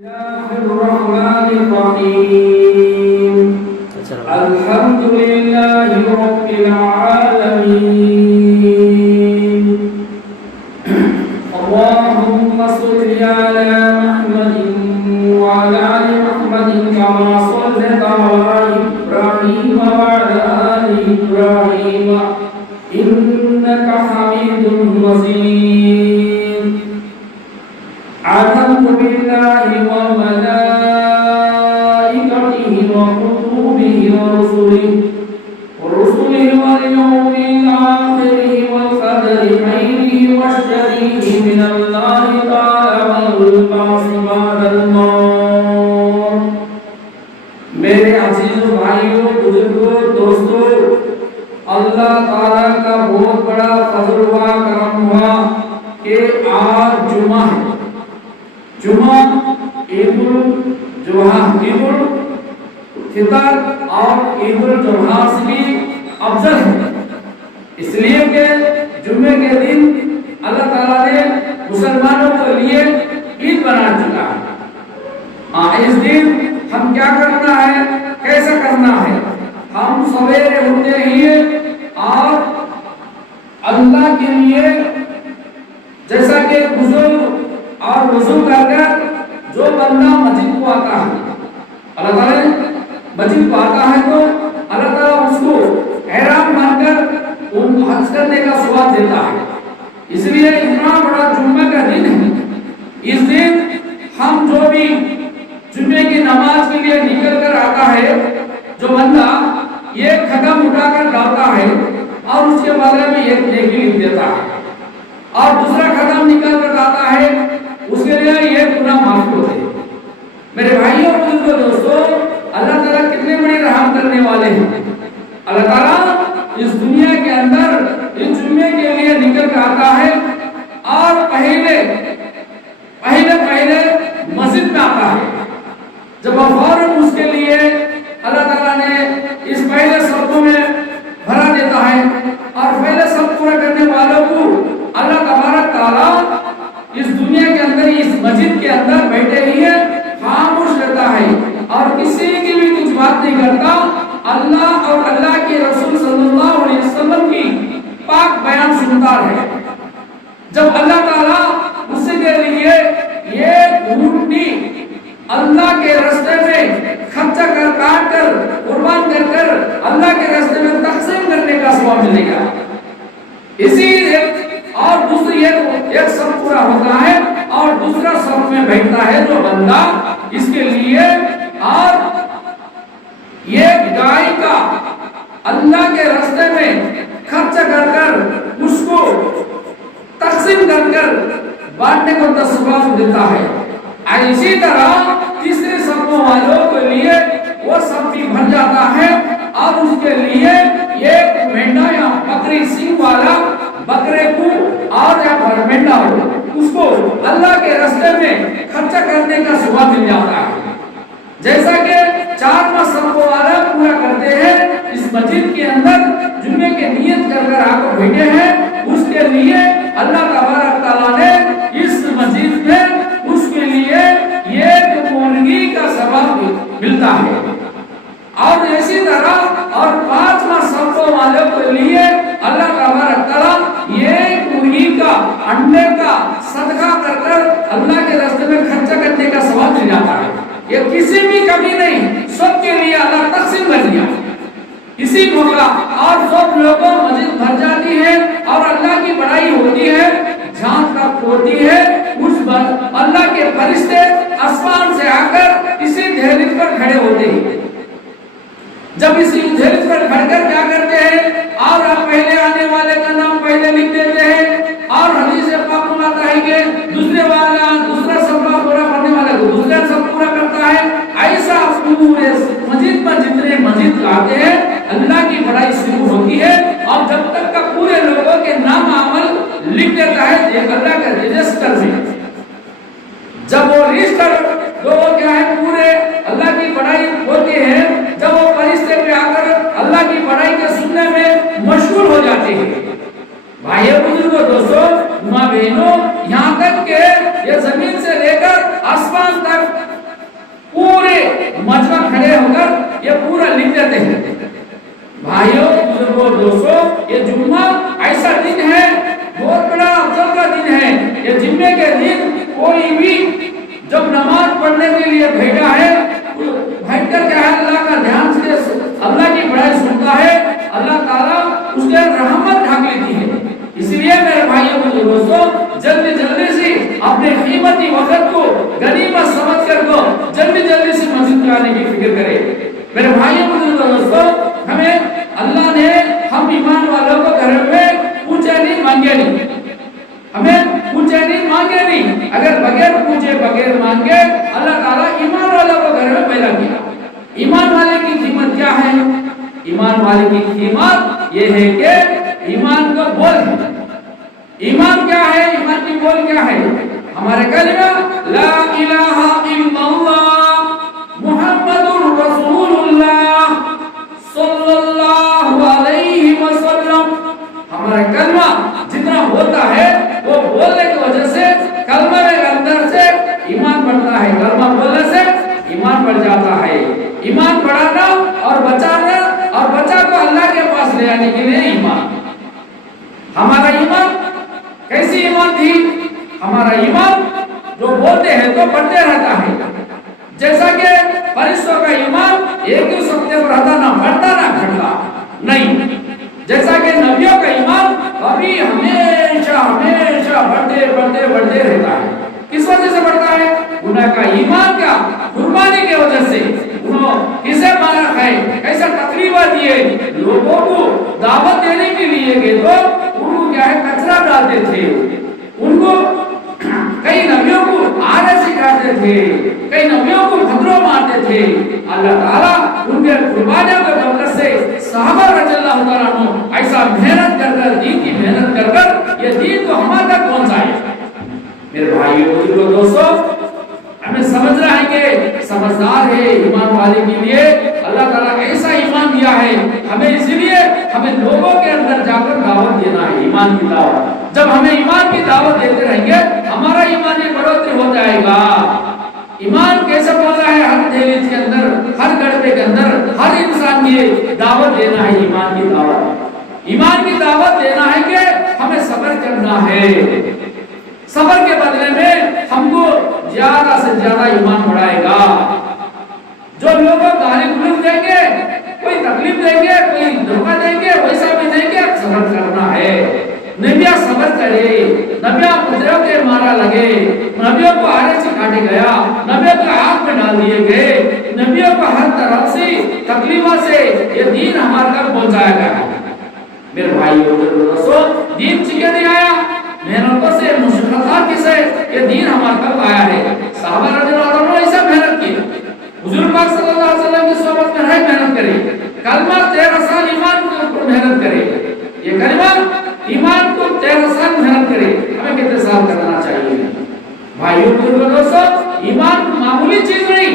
الله الرحمن الرحيم الحمد لله رب العالمين اللهم صل على محمد وعلى آل محمد كما صليت على إبراهيم وعلى آل إبراهيم إنك حميد مجيد آمنت بالله وملائكته وكتبه ورسله واليوم الآخر والقدر خيره وشره من الله تعالى والبعث بعد الموت میرے عزیز بھائیوں بزرگوں دوستوں اللہ تعالیٰ کا بہت بڑا فضل ہوا کرم ہوا کہ آج جمعہ ہے جمعہ عید الفطر اور عید الاضحیٰ سے بھی افضل ہے اس لیے کہ جمعے کے دن اللہ تعالیٰ نے مسلمانوں کے لیے عید بنا چکا ہے اس دن ہم کیا کرنا ہے کیسا کرنا ہے ہم سویرے اٹھتے ہی اور اللہ کے لیے جیسا کہ غسل اور وضو کر کر جو بندہ مسجد کو آتا ہے اللہ تعالیٰ مسجد کو آتا ہے تو اللہ تعالیٰ اس کو احرام مان کر حج کرنے کا ثواب دیتا ہے اس لیے اتنا بڑا جمعہ کا دن ہے اس دن ہم جو بھی جمعے کی نماز کے لیے نکل کر آتا ہے جو بندہ یہ قدم اٹھا کر ڈالتا ہے اور اس کے بارے میں ایک نیکی لکھ دیتا ہے اور دوسرا قدم نکل کر آتا ہے اس کے لیے یہ گناہ معاف ہوتے ہیں میرے بھائیوں اور بزرگوں دوستوں اللہ تعالیٰ کتنے بڑے رحم کرنے والے ہیں اللہ تعالیٰ اس دنیا کے اندر اس جمعے کے لیے نکل کر آتا ہے اور پہلے مسجد میں آتا ہے جب فوراً اس کے لیے اللہ تعالیٰ نے اس پہلے صفوں میں بھرا دیتا ہے اور پہلے صف پورا کرنے والوں کو اللہ تبارک تعالیٰ اس دنیا کے اندر اس مسجد کے اندر بیٹھے ہی ہے خاموش رہتا ہے اور کسی کی بھی کچھ بات نہیں کرتا اللہ اور اللہ کے رسول صلی اللہ علیہ وسلم کی پاک بیان سنتا ہے جب اللہ تعالیٰ اس کے لیے یہ اونٹنی اللہ کے راستے میں خرچہ کر کاٹ کر قربان کر کر اللہ کے راستے میں تقسیم کرنے کا ثواب ملے گا اسی اور دوسری ایک صف پورا ہوتا ہے اور دوسرا صف میں بیٹھتا ہے جو بندہ اس کے لیے اور یہ گائے کا اللہ کے راستے میں خرچ کر کر اس کو تقسیم کر کر بانٹنے کو ثواب دیتا ہے اسی طرح تیسرے صفوں والوں کے لیے وہ صف بھی بھر جاتا ہے اور اس کے لیے ایک مینڈا یا بکری سینگ والا بکرے کو اور یا مینڈا ہو اس کو اللہ کے راستے میں خرچہ کرنے کا ثواب مل جاتا ہے جیسا کہ 4 صفوں والا پورا کرتے ہیں اس مسجد کے اندر جمعے کے نیت کر کر آپ بیٹھے ہیں اس کے لیے اللہ تبارک تعالیٰ نے اس مسجد میں اس کے لیے ایک مرغی کا ثواب ملتا ہے اور اسی طرح اور 5 صفوں والوں کے لیے اللہ تبارک تعالیٰ ایک مرغی کا انڈے کا صدقہ کر کر اللہ کے راستے میں خرچہ کرنے کا ثواب مل جاتا ہے یہ کسی بھی کمی نہیں سب کے لیے اللہ تقسیم کر دیا اسی موقع اور سب لوگوں مسجد بھر جاتی ہے اور اللہ کی بڑائی ہوتی ہے جہاں تک ہوتی ہے اس پر اللہ کے فرشتے آسمان سے آ کر اسی دہلیز پر کھڑے ہوتے ہیں جب اسی دہلیز پر کھڑ کر کیا کرتے ہیں اور آپ پہلے آنے والے کا نام پہلے لکھ دیتے ہیں اور حدیث پاک میں آتا ہے کہ دوسرا صفحہ پورا کرنے والے کو دوسرا صف پورا کرتا ہے ایسا پورے مسجد پر جتنے مسجد آتے ہیں اللہ کی بڑائی شروع ہوتی ہے اور جب تک کا پورے لوگوں کے نام عمل لکھ دیتا ہے یہ اللہ کا رجسٹر میں جب وہ رجسٹر تو وہ کیا ہے پورے اللہ کی بڑائی ہوتی ہے جب وہ فرشتے پہ آ کر اللہ کی بڑائی کے سننے میں مشغول ہو جاتے ہیں بھائیو بزرگوں دوستوں ماں بہنوں یہاں تک کہ یہ زمین سے मजमा खड़े होकर ये पूरा लिख देते हैं। भाइयों बुजुर्गों दोस्तों, ये जुम्मा ऐसा दिन है, बहुत बड़ा अफजल का दिन है। ये जुम्मे के दिन कोई भी जब नमाज पढ़ने के लिए बैठा है, बैठकर क्या है, अल्लाह का ध्यान से अल्लाह की बड़ाई सुनता है, अल्लाह ताला उसके रहमत ढांक लेती है। इसलिए मेरे भाइयों दोस्तों, जल्दी जल्दी से अपने कीमती वक्त को गनीमत समझ कर को जल्दी जल्दी से मस्जिद में आने की फिक्र करें। मेरे भाइयों दोस्तों, हमें अल्लाह ने हम ईमान वालों को घर में पूछे नहीं मांगे नहीं, हमें पूछे नहीं मांगे नहीं। अगर बगैर पूछे बगैर मांगे अल्लाह ताला ईमान वालों को घर में पैदा किया। ईमान वाले की कीमत क्या है? ईमान वाले की कीमत ये है कि ईमान का बोल है। ईमान क्या है? ईमान की बोल क्या है? हमारे कलिमा ला इलाहा इल्लल्लाह मुहम्मदुर रसूलुल्लाह सल्लल्लाहु अलैहि वसल्लम। हमारा कलमा जितना होता है वो बोलने की वजह से कलमा के अंदर से ईमान बढ़ता है। कलमा बोलने से ईमान बढ़ जाता है। ईमान बढ़ाना और बचाना और बचा को अल्लाह के पास ले आने के लिए ईमान। हमारा ईमान कैसी ईमान थी? हमारा ईमान जो बोलते हैं तो बढ़ते रहता है। जैसा कि फरिश्तों का ईमान एक ही सत्य पर रहता, ना बढ़ता ना घटता नहीं। जैसा कि नबियों का ईमान कभी हमेशा हमेशा बढ़ते बढ़ते बढ़ते रहता है। किस वजह से बढ़ता है? उनका ईमान का कुर्बानी की वजह से। उन्होंने किसे मारा है, कैसा तकलीफ दिए, लोगों को दावत देने के लिए गए तो उनको क्या है, कचरा डालते थे, उनको कई नबियों को आरे सिखाते थे, कई नबियों को खतरों मारते थे। अल्लाह ताला उनके कुर्बानियों के बदले से सहाबा रज़ियल्लाहु ताला अन्हु ऐसा मेहनत कर कर, दीन की मेहनत कर कर ये दीन को हमारे तक पहुंचाए। मेरे भाइयों बुजुर्गों दोस्तों, हमें समझना है कि समझदार है ईमान वाले के लिए अल्लाह ताला ऐसा ईमान दिया है। हमें इसलिए हमें लोगों के अंदर जाकर दावत देना है, ईमान की दावत। जब हमें ईमान की दावत देते रहेंगे हमारा ईमान में बढ़ोतरी हो जाएगा। ईमान कैसे बोलना है? हर दहलीज के अंदर, हर गड़बे के अंदर हर इंसान ये दावत देना है, ईमान की दावत। ईमान की दावत देना है कि हमें सब्र करना है। सब्र के बदले में हमको ज्यादा से ज्यादा ईमान बढ़ाएगा। जो लोग गाली गलौज देंगे, कोई तकलीफ देंगे, कोई धोखा देंगे, वैसा भी देंगे, सब्र करना है। नबिया सब्र करे, नबिया पुत्रों के मारा लगे, नबियों को आरे से काटे गया, नबियों को आग में डाल दिए गए, नबियों को हर तरह से तकलीफों से ये दीन हमारे तक पहुंचाया गया। मेरे भाइयों दोस्तों, दीन चिके नहीं आया, मेहनतों से मुश्किलात से ये दीन हमारे तक आया है। सहाबा रज़ियल्लाहु अन्हुम ऐसा मेहनत की, हुजूर पाक सल्लल्लाहु अलैहि वसल्लम की सोबत में रह मेहनत करे, कलमा 13 साल ईमान के ऊपर मेहनत करे। ये कलमा ईमान को 13 साल मेहनत करे, हमें कितने साल करना चाहिए? भाइयों दोस्तों, ईमान मामूली चीज नहीं।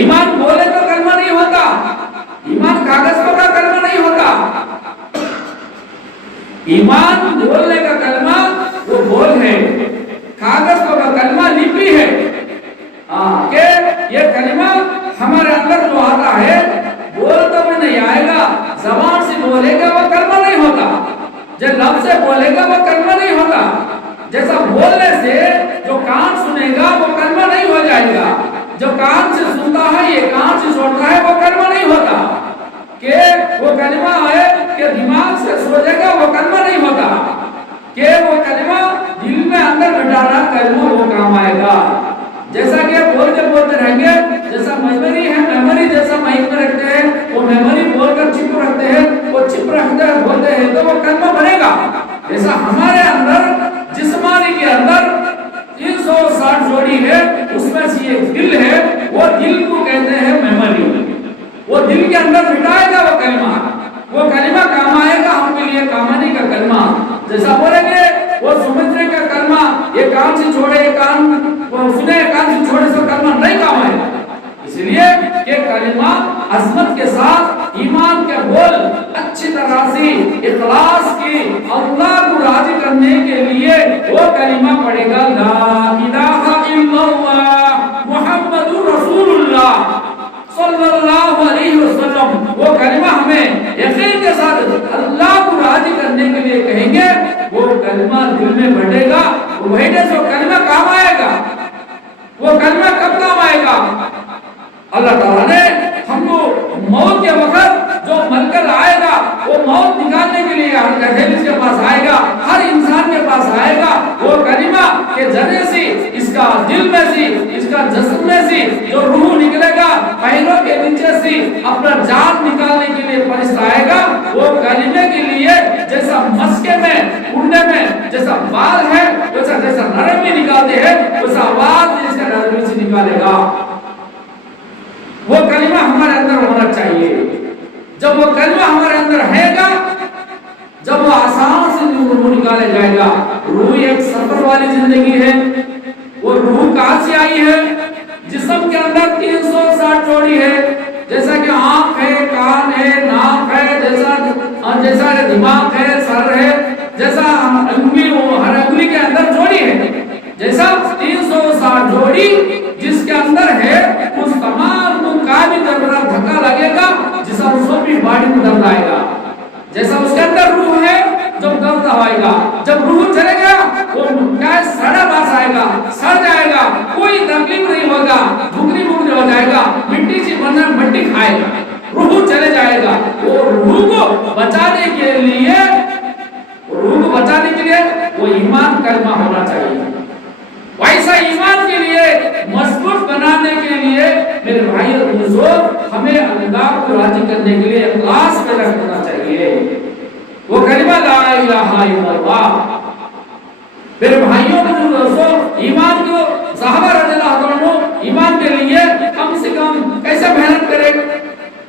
ईमान बोले तो कलमा नहीं होता, ईमान कागज पर का कलमा नहीं होता। ईमान बोलने का कलमा वो बोल है, कागज पर का कलमा लिपि है। कि ये कलमा हमारे अंदर जो आता है, बोल तो में नहीं आएगा, जबान से बोलेगा वो कलमा नहीं होता, जो लफ्ज़ से बोलेगा वो कलमा नहीं होता। जैसा बोलने से जो कान सुनेगा वो कलमा नहीं हो जाएगा, जो कान से सुनता है, ये कान से छोड़ता है, वो कलमा नहीं होता। कि वो कलमा है कि दिमाग से सोचेगा वो कलमा नहीं होता, कि वो कलमा दिल में अंदर बिठाना कलमा वो काम आएगा। जैसा कि बोलते बोलते रहेंगे, जैसा मेमोरी है, मेमोरी जैसा माइंड में रखते हैं, वो मेमोरी बोलकर चिप रखते हैं, वो चिप रखते हैं बोलते हैं तो वो कलमा बनेगा। जैसा हमारे अंदर जिस्मानी के अंदर 360 जोड़ी है, उसमें से एक दिल है, वो दिल को कहते हैं मेमोरी। वो दिल के अंदर बिठाएगा वो कलमा काम आएगा हमके लिए, कामानी का कलमा। जैसा बोलेंगे वो समझने का कलमा, ये कान से छोड़े, ये कान वो सुने, कान से छोड़े से कलमा नहीं काम आएगा। इसलिए ये कलमा अजमत के साथ ईमान के बोल अच्छी तरह से इखलास की अल्लाह को राजी करने के लिए वो कलमा पढ़ेगा, ला इलाहा इल्लल्लाह मुहम्मदुर रसूलुल्लाह में बढ़ेगा, वो बढ़ने से कलमा काम आएगा। वो कलमा कब काम आएगा? अल्लाह ताला ने हमको मौत के वक्त जो मलकल आएगा, वो मौत निकालने के लिए हर कहलीस के पास आएगा, हर इंसान के पास आएगा। वो कलिमा के जरिए से इसका दिल में से, इसका जिस्म में से जो रूह निकलेगा, पैरों के नीचे से अपना जान निकालने के लिए फरिश्ता आएगा। वो कलिमे के लिए जैसा मस्के में उड़ने में जैसा बाल है, वैसा जैसा नरमी निकालते हैं, वैसा आवाज इसका नरमी से निकालेगा। वो कलिमा हमारे अंदर होना चाहिए। जब वो कलिमा हमारे अंदर रहेगा, जब वो आसान से रूह निकाले जाएगा। रूह एक सफर वाली जिंदगी है। वो रूह कहां से आई है? जिस्म के अंदर 360 जोड़ी है। जैसा कि आंख है, कान है, नाक है, जैसा दिमाग है, सर है, जैसा अंगुली, हर अंगुली के अंदर जोड़ी है, जैसा 360 जोड़ी जिसके अंदर है, उस तमाम को का भी धक्का लगेगा, जिसका उसको भी बॉडी में दर्द आएगा। जैसा उसके अंदर रूह है, जब दर्द आएगा, जब रूह चलेगा, वो क्या सड़ा बास आएगा, सड़ जाएगा, कोई तकलीफ नहीं होगा, भूखरी भूख हो जाएगा, मिट्टी से बना मिट्टी खाएगा, रूह चले जाएगा। वो रूह को बचाने के लिए, वो ईमान कलमा होना चाहिए। वैसा ईमान के लिए मजबूत बनाने के लिए मेरे भाई और बुजुर्ग, हमें अल्लाह को राजी करने के लिए इखलास पैदा करना चाहिए। वो कलिमा ला इलाहा इल्लल्लाह। मेरे भाइयों और बुजुर्गों, ईमान को सहाबा रज़ियल्लाहु अन्हुम ईमान के लिए कम से कम कैसे मेहनत करें?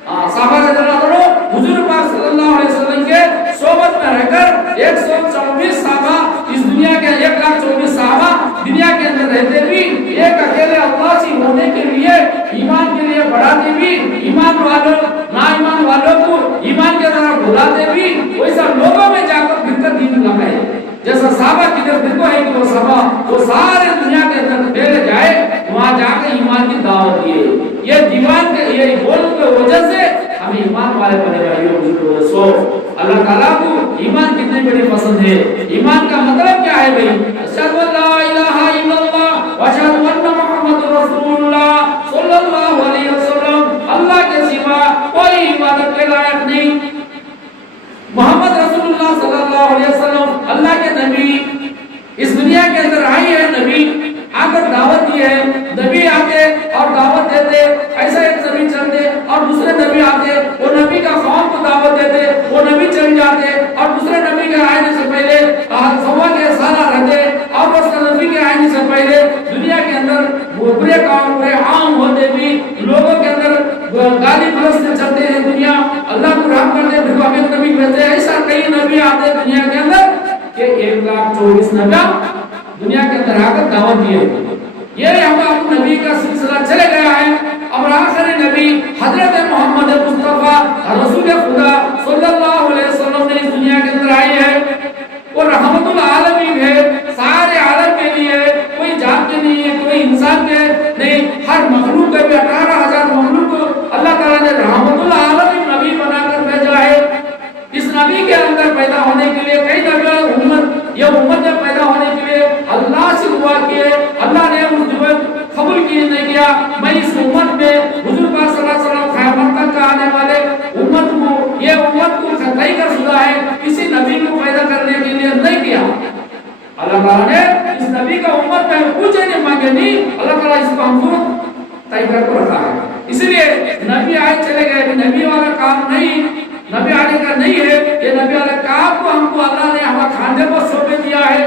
सहाबा रज़ियल्लाहु अन्हुम हुजूर पाक सल्लल्लाहु अलैहि वसल्लम के सोबत में रहकर 124 सहाबा, इस दुनिया के 1,24 सहाबा दुनिया के अंदर रहते भी, एक अकेले अल्लाह से होने के लिए, ईमान के लिए बढ़ाते भी, ईमान वालों ना ईमान वालों को ईमान के तरफ बुलाते भी, वैसा लोगों में जाकर फिरकर दीन लगाए। जैसा सहाबा की तरफ देखो है कि वो सहाबा वो सारे दुनिया के अंदर फैल जाए, वहां जाकर ईमान की दावत दिए। ये दीवान के ये बोल के वजह से हम ईमान वाले बने भाइयों। सो अल्लाह ताला को ईमान कितनी बड़ी पसंद है। ईमान का मतलब क्या है भाई? अशहदु अल्ला इलाहा इल्लल्लाह व अशहदु अन्ना मुहम्मदुर रसूलुल्लाह सल्लल्लाहु अलैहि वसल्लम। अल्लाह के सिवा कोई इबादत के लायक नहीं। मोहम्मद रसूलुल्लाह सल्लल्लाहु अलैहि वसल्लम अल्लाह के नबी इस दुनिया के अंदर आए हैं। नबी आकर दावत दी है। नबी आके और दावत देते, ऐसा एक नबी चलते और दूसरे नबी आते, वो नबी का कौम को दावत देते, वो नबी चल जाते और दूसरे नबी के आने से पहले सवा के साला रहते और उस नबी के आने से पहले दुनिया के अंदर वो बुरे काम बुरे आम होते भी, लोगों के अंदर गाली गलौज से चलते हैं। दुनिया अल्लाह को रहम करते फिर हमें नबी भेजते। ऐसा कई नबी आते दुनिया के अंदर कि 1,24 नबी दुनिया के अंदर आकर दावत दिए। ये हम नबी का सिलसिला चले गया है। अब आखिरी नबी हजरत मोहम्मद मुस्तफा रसूल खुदा सल्लल्लाहु अलैहि वसल्लम ने इस दुनिया के अंदर आई है। वो रहमतुल आलमीन है, सारे आलम के लिए, कोई जात के नहीं है, कोई इंसान के नहीं, हर मखलूक के भी 18,000 मखलूक को अल्लाह ताला ने रहमतुल आलमीन नबी बनाकर भेजा है। इस नबी के अंदर पैदा होने के लिए कई दफा ये उम्मत में पैदा होने के लिए अल्लाह से दुआ किए, अल्लाह ने उस दुआ कबूल किए नहीं किया। मैं इस उम्मत में हुजूर पाक सल्लल्लाहु अलैहि वसल्लम क़यामत तक का आने वाले उम्मत को, ये उम्मत को खताई कर शुदा है, किसी नबी को पैदा करने के लिए नहीं किया। अल्लाह ताला ने इस नबी का उम्मत में कुछ नहीं मांगे, नहीं, अल्लाह ताला इसको हमको तय कर रखा है। इसलिए नबी आए चले गए, नबी वाला काम नहीं, नबी आने का नहीं है। ये नबी वाला काम को हमको अल्लाह ने हमारे खाने पर सौंपे दिया है।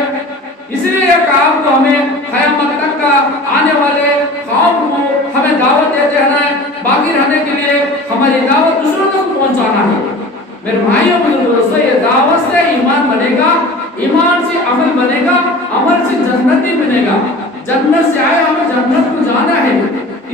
इसलिए ये काम को हमें क़यामत तक का आने वाले कौम को हमें दावत देते रहना है। बाकी रहने के लिए हमारी दावत दूसरों तक पहुंचाना है। मेरे भाइयों बुजुर्गों, ये दावत से ईमान बनेगा, ईमान से अमल बनेगा, अमल से जन्नत ही बनेगा। जन्नत से आए हमें जन्नत को जाना है।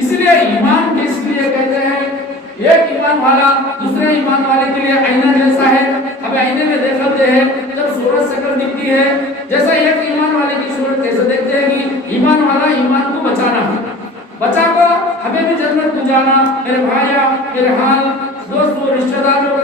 इसलिए ईमान किस लिए कहते हैं? एक ईमान वाला दूसरे ईमान वाले के लिए आईना जैसा है। अब आईने में देखते हैं जब सूरज शक्ल दिखती है, जैसा एक ईमान वाले की सूरत कैसे देखते हैं कि ईमान वाला ईमान को बचाना है, बचा को हमें भी जन्नत को जाना। मेरे भाइयों, मेरे हाल दोस्तों, रिश्तेदारों,